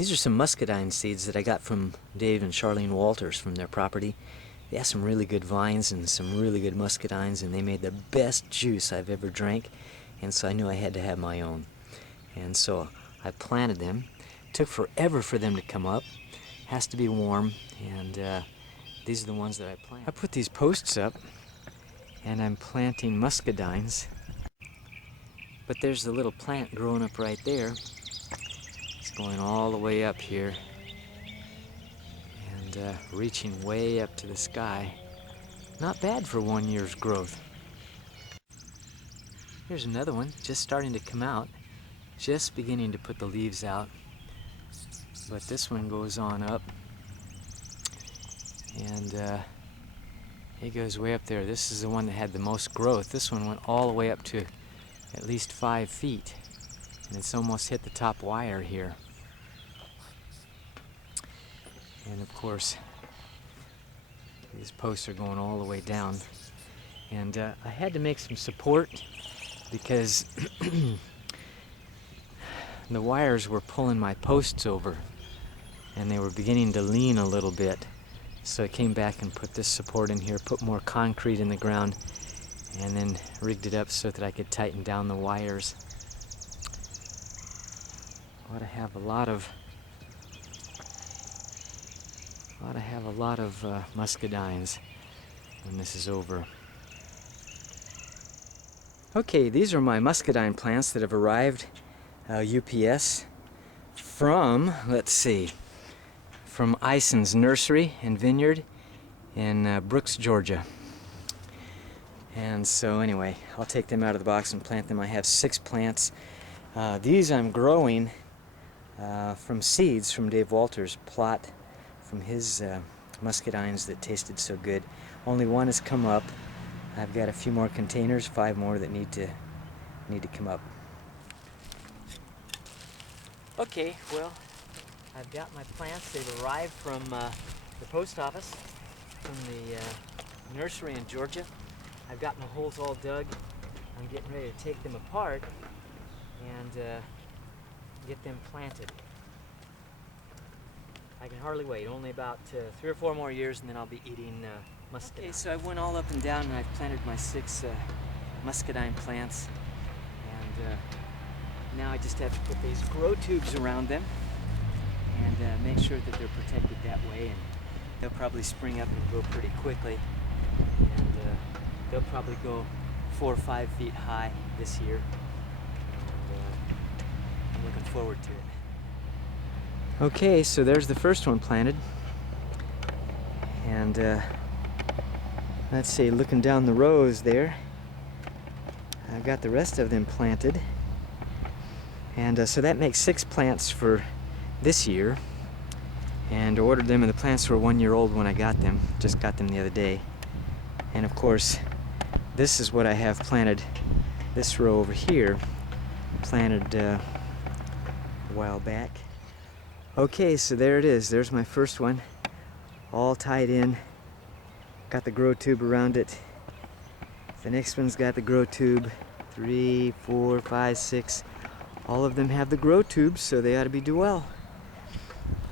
These are some muscadine seeds that I got from Dave and Charlene Walters from their property. They have some really good vines and some really good muscadines, and they made the best juice I've ever drank, and so I knew I had to have my own. And so I planted them. It took forever for them to come up. Has to be warm, and these are the ones that I planted. I put these posts up, and I'm planting muscadines. But there's the little plant growing up right there. It's going all the way up here and reaching way up to the sky. Not bad for 1 year's growth. Here's another one just starting to come out, just beginning to put the leaves out. But this one goes on up, and it goes way up there. This is the one that had the most growth. This one went all the way up to at least 5 feet, and it's almost hit the top wire here. And of course, these posts are going all the way down. And I had to make some support because the wires were pulling my posts over, and they were beginning to lean a little bit. So I came back and put this support in here, put more concrete in the ground, and then rigged it up so that I could tighten down the wires. Ought to have a lot of muscadines when this is over. Okay, these are my muscadine plants that have arrived UPS from, let's see, from Ison's Nursery and Vineyard in Brooks, Georgia. And so anyway, I'll take them out of the box and plant them. I have 6 plants. These I'm growing from seeds from Dave Walters' plot from his muscadines that tasted so good. Only one has come up. I've got a few more containers, 5 more that need to come up. Okay, well, I've got my plants. They've arrived from the post office, from the nursery in Georgia. I've got my holes all dug. I'm getting ready to take them apart and get them planted. I can hardly wait. Only about 3 or 4 more years, and then I'll be eating muscadine. Okay, so I went all up and down, and I've planted my 6 muscadine plants, and now I just have to put these grow tubes around them and make sure that they're protected that way, and they'll probably spring up and grow pretty quickly, and they'll probably go 4 or 5 feet high this year, and I'm looking forward to it. Okay, so there's the first one planted, and let's see, looking down the rows there, I've got the rest of them planted, and so that makes 6 plants for this year, and ordered them, and the plants were 1 year old when I got them. Just got them the other day. And of course, this is what I have planted, this row over here, planted a while back. Okay, so there it is. There's my first one, all tied in. Got the grow tube around it. The next one's got the grow tube. 3, 4, 5, 6. All of them have the grow tubes, so they ought to do well.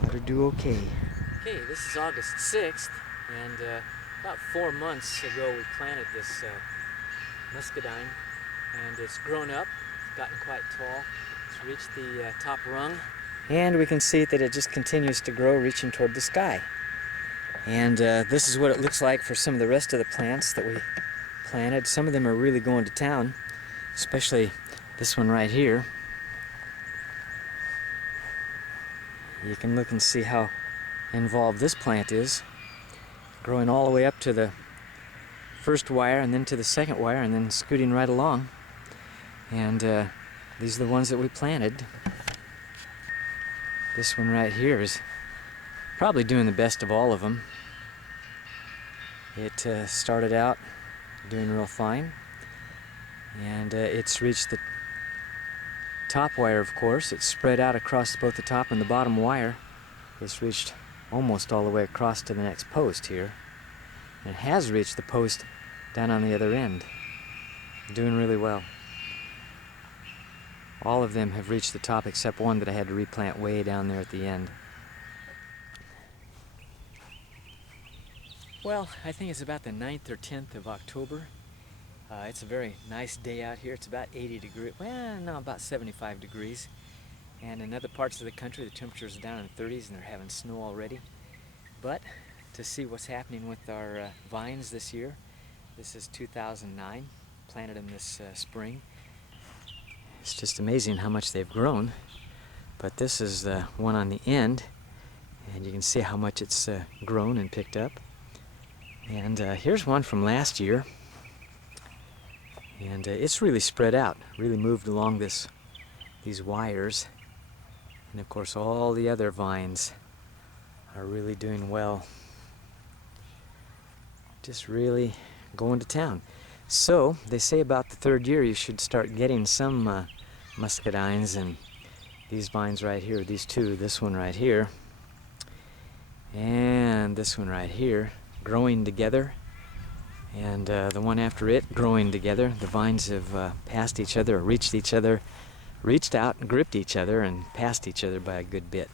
Ought to do okay. Okay, this is August 6th, and about 4 months ago we planted this muscadine, and it's grown up, it's gotten quite tall. It's reached the top rung, and we can see that it just continues to grow, reaching toward the sky. And this is what it looks like for some of the rest of the plants that we planted. Some of them are really going to town, especially this one right here. You can look and see how involved this plant is, growing all the way up to the first wire and then to the second wire and then scooting right along. And these are the ones that we planted. This one right here is probably doing the best of all of them. It started out doing real fine, and it's reached the top wire, of course. It's spread out across both the top and the bottom wire. It's reached almost all the way across to the next post here. And it has reached the post down on the other end. Doing really well. All of them have reached the top except one that I had to replant way down there at the end. Well, I think it's about the 9th or 10th of October. It's a very nice day out here. It's about 80 degrees, well, no, about 75 degrees. And in other parts of the country, the temperatures are down in the 30s and they're having snow already. But to see what's happening with our vines this year, this is 2009, planted them this spring. It's just amazing how much they've grown. But this is the one on the end, and you can see how much it's grown and picked up. And here's one from last year, and it's really spread out, really moved along these wires. And of course all the other vines are really doing well. Just really going to town. So they say about the 3rd year you should start getting some muscadines, and these vines right here, these two, this one right here and this one right here, growing together, and the one after it growing together. The vines have passed each other, or reached out and gripped each other and passed each other by a good bit.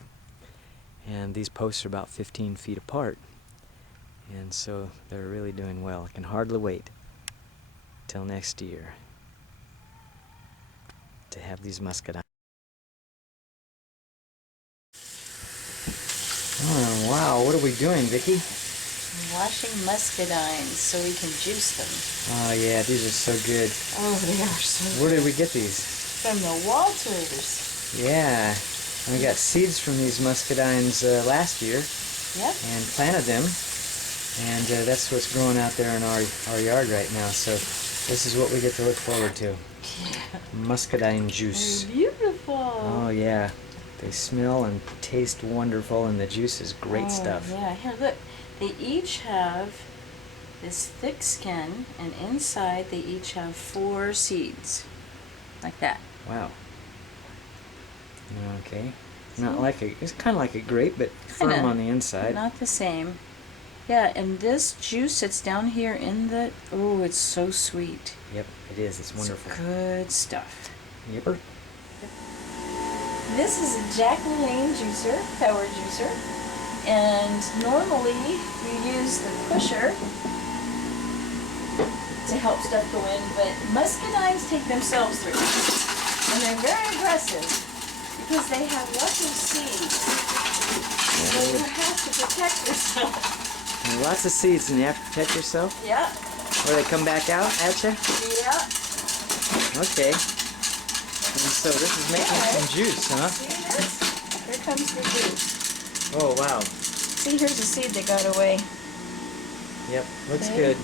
And these posts are about 15 feet apart, and so they're really doing well. I can hardly wait till next year to have these muscadines. Oh wow, what are we doing, Vicki? Washing muscadines so we can juice them. Oh yeah, these are so good. Oh, they are so Where good. did we get these? From the Walters. Yeah, we got seeds from these muscadines last year. Yep. And planted them, and that's what's growing out there in our yard right now. So this is what we get to look forward to. Yeah. Muscadine juice. They're beautiful. Oh yeah, they smell and taste wonderful, and the juice is great stuff. Yeah, here, look. They each have this thick skin, and inside they each have 4 seeds. Like that. Wow. Okay. Not like it's kind of like a grape, but firm on the inside. Not the same. Yeah, and this juice that's down here in the, oh, it's so sweet. Yep, it is. It's wonderful. It's good stuff. Yep. This is a Jacqueline juicer, power juicer, and normally you use the pusher to help stuff go in, but muscadines take themselves through, and they're very aggressive because they have lots of seeds, so you have to protect yourself. And lots of seeds, and you have to protect yourself? Yeah. Or they come back out at you? Yeah. Okay. And so this is making some juice, huh? See this? Here comes the juice. Oh, wow. See, here's a seed that got away. Yep, looks Okay. good.